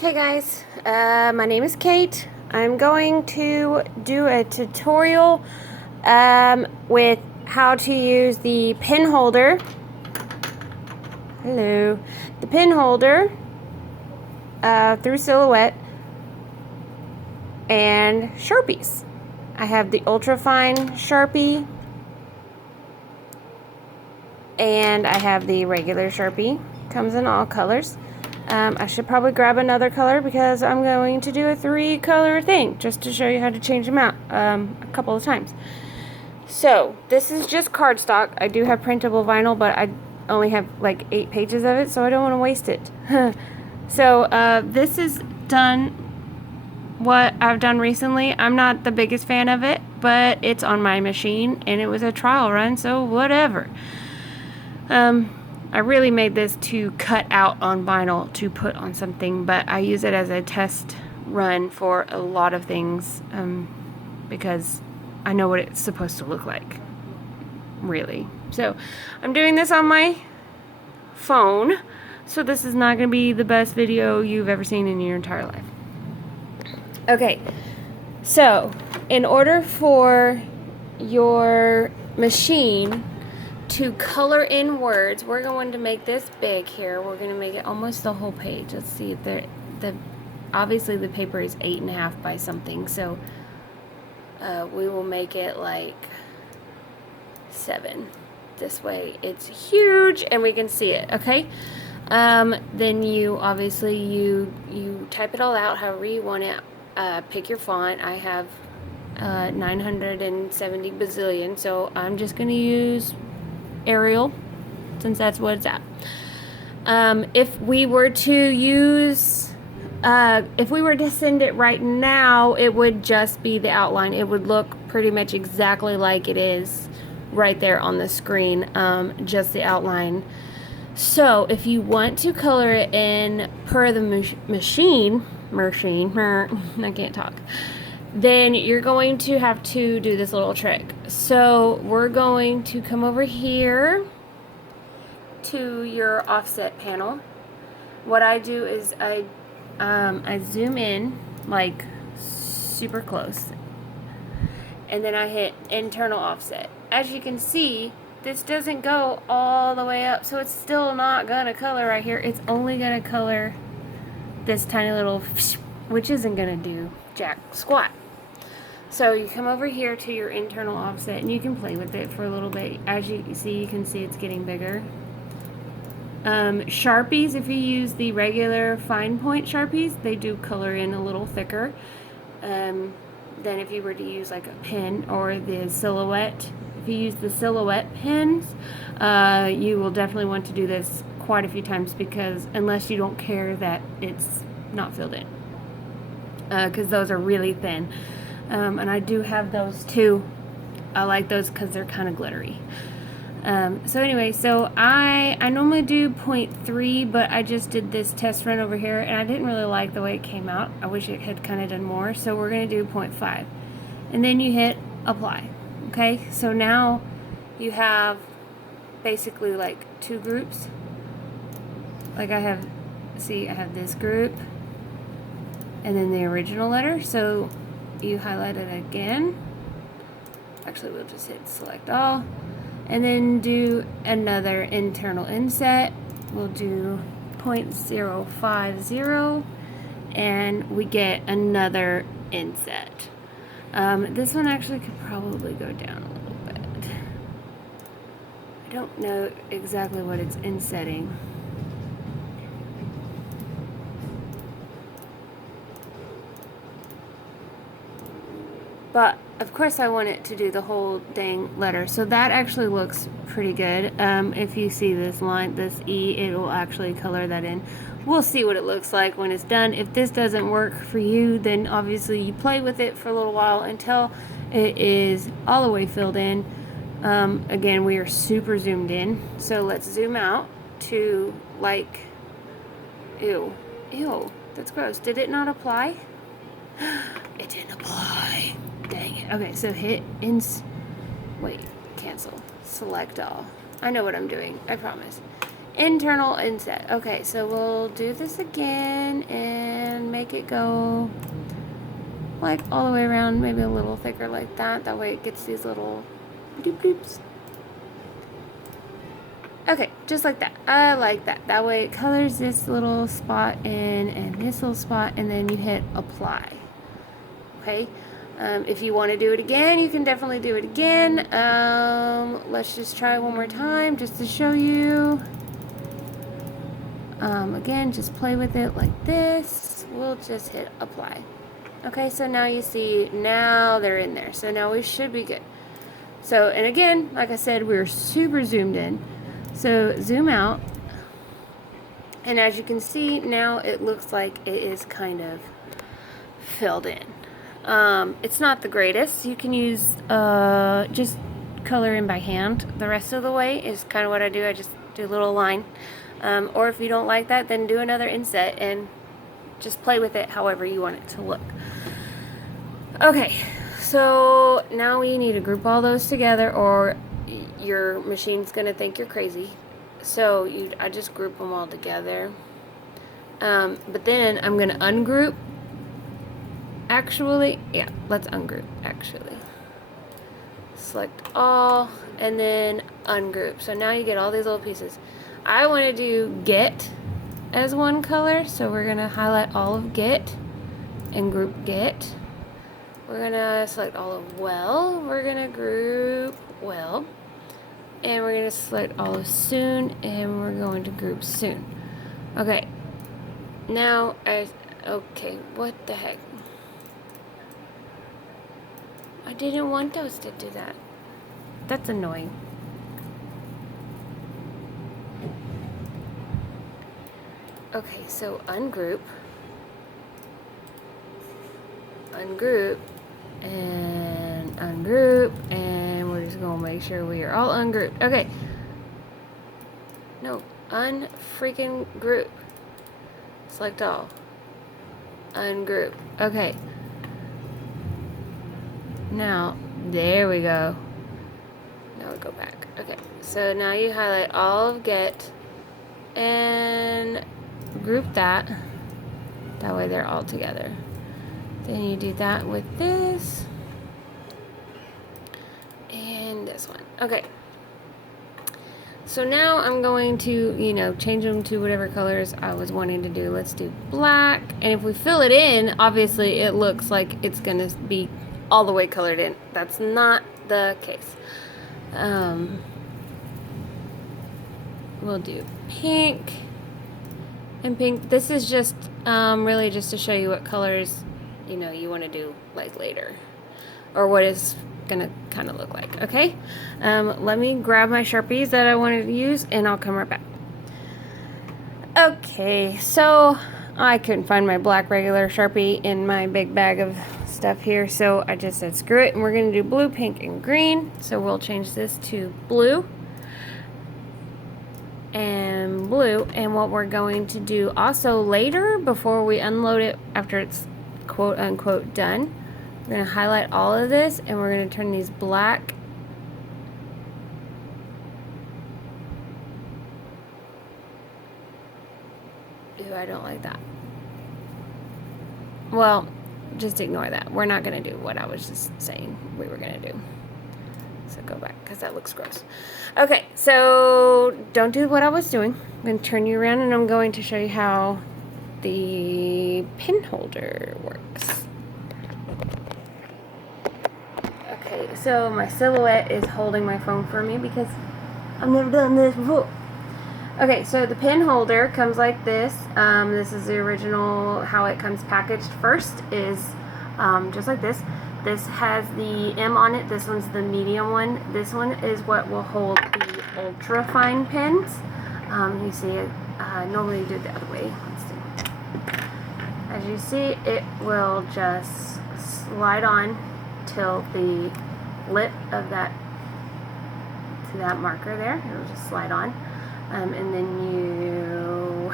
Hey guys, my name is Kate. I'm going to do a tutorial with how to use the pin holder. Hello. The pin holder through Silhouette and Sharpies. I have the ultra fine Sharpie and I have the regular Sharpie. Comes in all colors. I should probably grab another color because I'm going to do a 3-color thing just to show you how to change them out a couple of times. So this is just cardstock. I do have printable vinyl, but I only have like 8 pages of it, so I don't want to waste it. So this is done what I've done recently. I'm not the biggest fan of it, but it's on my machine and it was a trial run, so whatever. I really made this to cut out on vinyl to put on something, but I use it as a test run for a lot of things because I know what it's supposed to look like, really. So I'm doing this on my phone, so this is not going to be the best video you've ever seen in your entire life. Okay, so in order for your machine to color in words, we're going to make this big here. We're going to make it almost the whole page. Let's see, obviously the paper is 8.5 by something, so we will make it like 7. This way it's huge and we can see it, okay? Then you obviously you type it all out however you want it. Pick your font. I have 970 bazillion, so I'm just going to use Arial, since that's what it's at. If we were to send it right now, it would just be the outline. It would look pretty much exactly like it is right there on the screen, just the outline. So if you want to color it in per the machine, I can't talk, then you're going to have to do this little trick. So we're going to come over here to your offset panel. What I do is I zoom in like super close, and then I hit internal offset. As you can see, this doesn't go all the way up, so it's still not gonna color right here. It's only gonna color this tiny little, which isn't gonna do jack squat. So you come over here to your internal offset and you can play with it for a little bit. As you can see it's getting bigger. Sharpies, if you use the regular fine point Sharpies, they do color in a little thicker than if you were to use like a pen or the Silhouette. If you use the Silhouette pens, you will definitely want to do this quite a few times, because unless you don't care that it's not filled in, because those are really thin. And I do have those too. I like those because they're kind of glittery. So anyway, so I normally do 0.3, but I just did this test run over here and I didn't really like the way it came out. I wish it had kind of done more. So we're going to do 0.5. And then you hit apply. Okay, so now you have basically like 2 groups. Like I have this group and then the original letter. So you highlight it again. Actually, we'll just hit select all and then do another internal inset. We'll do 0.050 and we get another inset. This one actually could probably go down a little bit. I don't know exactly what it's insetting. But of course I want it to do the whole dang letter. So that actually looks pretty good. If you see this line, this E, it will actually color that in. We'll see what it looks like when it's done. If this doesn't work for you, then obviously you play with it for a little while until it is all the way filled in. Again, we are super zoomed in. So let's zoom out to like, ew, that's gross. Did it not apply? It didn't apply. Dang it. Okay, so hit cancel, select all. I know what I'm doing, I promise. internal inset. Okay, so we'll do this again and make it go like all the way around, maybe a little thicker like that. That way it gets these little doop doops. Okay, just like that. I like that. That way it colors this little spot in and this little spot, and then you hit apply. Okay, if you want to do it again, you can definitely do it again. Let's just try one more time just to show you. Again, just play with it like this. We'll just hit apply. Okay, so now you see, now they're in there. So now we should be good. So, and again, like I said, we're super zoomed in. So zoom out. And as you can see, now it looks like it is kind of filled in. It's not the greatest. You can use just color in by hand. The rest of the way is kind of what I do. I just do a little line. Or if you don't like that, then do another inset and just play with it however you want it to look. Okay, so now we need to group all those together or your machine's gonna think you're crazy. So I just group them all together. But then I'm gonna ungroup. Actually, yeah, let's ungroup actually. Select all and then ungroup. So now you get all these little pieces. I want to do get as one color, so we're gonna highlight all of get and group get. We're gonna select all of well, we're gonna group well, and we're gonna select all of soon, and we're going to group soon. Okay, now okay, what the heck? I didn't want those to do that. That's annoying. Okay, so ungroup, and we're just gonna make sure we are all ungrouped. Okay. No, unfreaking group. Select all. Ungroup. Okay. Now, there we go. Now we go back. Okay, so now you highlight all of get and group that. That way they're all together. Then you do that with this and this one. Okay. So now I'm going to, change them to whatever colors I was wanting to do. Let's do black. And if we fill it in, obviously it looks like it's going to be all the way colored in. That's not the case. We'll do pink and pink. This is just really just to show you what colors you want to do like later, or what it's gonna kind of look like. Okay, let me grab my Sharpies that I wanted to use and I'll come right back. Okay, so I couldn't find my black regular Sharpie in my big bag of stuff here, so I just said screw it, and we're gonna do blue, pink, and green. So we'll change this to blue and blue. And what we're going to do also later, before we unload it after it's quote unquote done, we're going to highlight all of this and we're going to turn these black Ooh, I don't like that. Well, just ignore that. We're not going to do what I was just saying we were going to do. So go back, because that looks gross. Okay, so don't do what I was doing. I'm going to turn you around and I'm going to show you how the pin holder works. Okay, so my silhouette is holding my phone for me because I've never done this before. Okay, so the pin holder comes like this. This is the original, how it comes packaged first is just like this. This has the M on it. This one's the medium one. This one is what will hold the ultra fine pins. You see it, normally you do it the other way. Let's see. As you see, it will just slide on till the lip of that, to that marker there. It will just slide on. And then you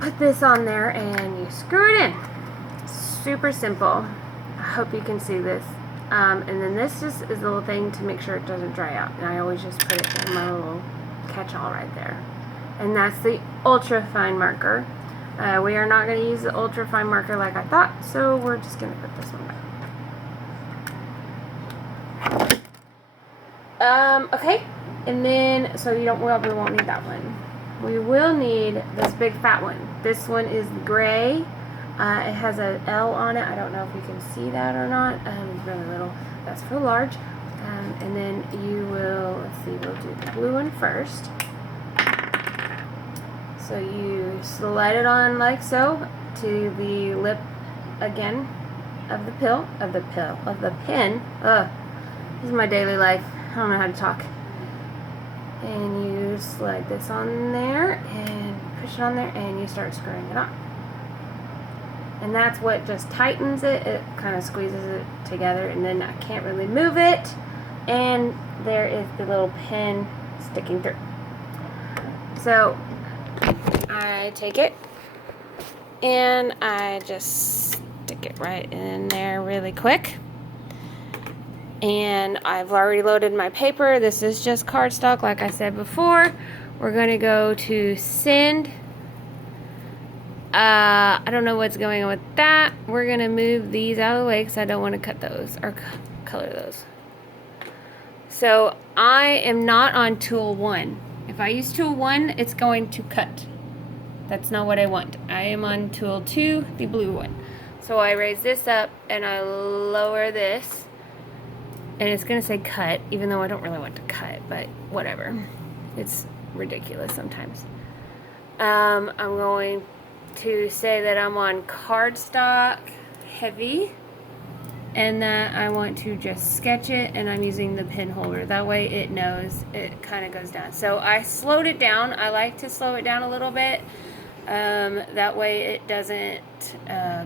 put this on there and you screw it in. Super simple. I hope you can see this. And then this just is a little thing to make sure it doesn't dry out. And I always just put it in my little catch-all right there. And that's the ultra fine marker. We are not going to use the ultra fine marker like I thought, so we're just going to put this one back. Okay, and then, so we won't need that one. We will need this big fat one. This one is gray. It has an L on it. I don't know if you can see that or not. It's really little. That's for large. And then you will, let's see, we'll do the blue one first. So you slide it on like so to the lip again of the pen. This is my daily life. I don't know how to talk. And you slide this on there and push it on there and you start screwing it on. And that's what just tightens it. It kind of squeezes it together and then I can't really move it. And there is the little pin sticking through. So I take it and I just stick it right in there really quick. And I've already loaded my paper. This is just cardstock, like I said before. We're going to go to send. I don't know what's going on with that. We're going to move these out of the way because I don't want to cut those or color those. So I am not on tool 1. If I use tool 1, it's going to cut. That's not what I want. I am on tool 2, the blue one. So I raise this up and I lower this. And it's going to say cut, even though I don't really want to cut, but whatever. It's ridiculous sometimes. I'm going to say that I'm on cardstock heavy and that I want to just sketch it and I'm using the pen holder. That way it knows it kind of goes down. So I slowed it down. I like to slow it down a little bit. That way it doesn't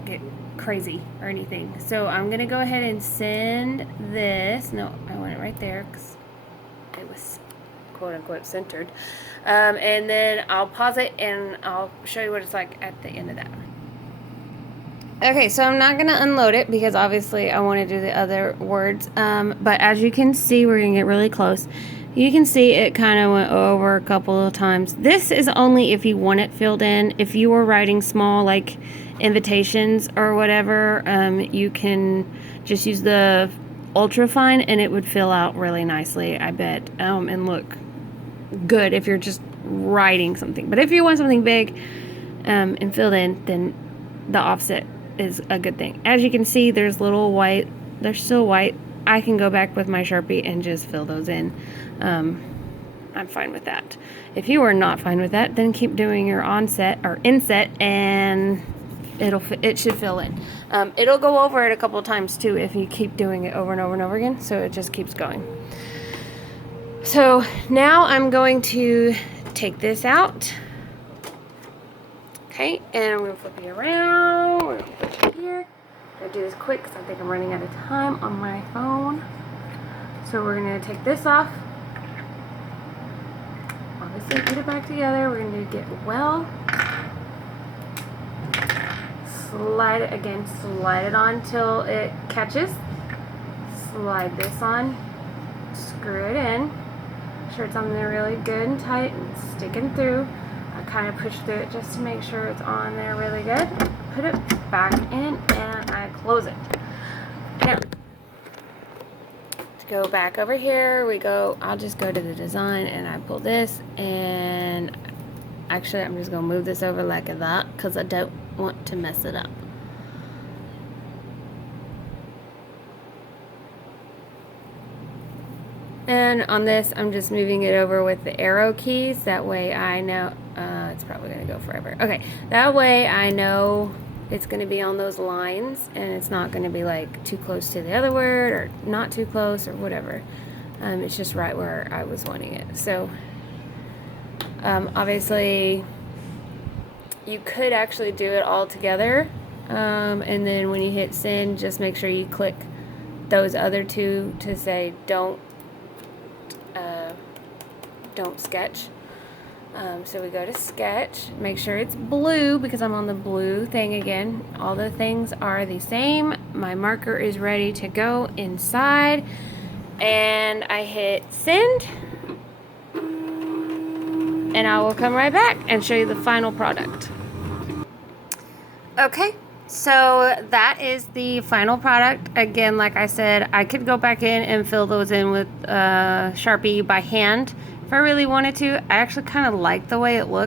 get crazy or anything. So I'm gonna go ahead and send this. No, I want it right there because it was quote unquote centered. And then I'll pause it and I'll show you what it's like at the end of that. Okay, so I'm not gonna unload it because obviously I want to do the other words. But as you can see, we're gonna get really close. You can see it kind of went over a couple of times. This is only if you want it filled in. If you were writing small, like invitations or whatever, you can just use the ultra fine and it would fill out really nicely, I bet, and look good if you're just writing something. But if you want something big and filled in, then the offset is a good thing. As you can see, there's little white, they're still white. I can go back with my Sharpie and just fill those in. I'm fine with that. If you are not fine with that, then keep doing your onset or inset and it should fill in. It'll go over it a couple of times too if you keep doing it over and over and over again, so it just keeps going. So now I'm going to take this out. Okay, and I'm going to flip it around. We're going to put it here. I'm going to do this quick because I think I'm running out of time on my phone. So we're going to take this off. Obviously put it back together. We're going to get well. Slide it again, slide it on till it catches. Slide this on, screw it in. Make sure it's on there really good and tight and sticking through. I kind of push through it just to make sure it's on there really good. Put it back in and I close it. Now, to go back over here, I'll just go to the design and I pull this and actually I'm just going to move this over like that because I don't want to mess it up. And on this, I'm just moving it over with the arrow keys. That way I know, it's probably going to go forever. Okay, that way I know it's going to be on those lines and it's not going to be like too close to the other word or not too close or whatever. It's just right where I was wanting it. So obviously you could actually do it all together, and then when you hit send, just make sure you click those other two to say don't sketch. So we go to sketch, make sure it's blue because I'm on the blue thing again. All the things are the same. My marker is ready to go inside, and I hit send, and I will come right back and show you the final product. Okay, so that is the final product. Again, like I said, I could go back in and fill those in with Sharpie by hand if I really wanted to. I actually kind of like the way it looks.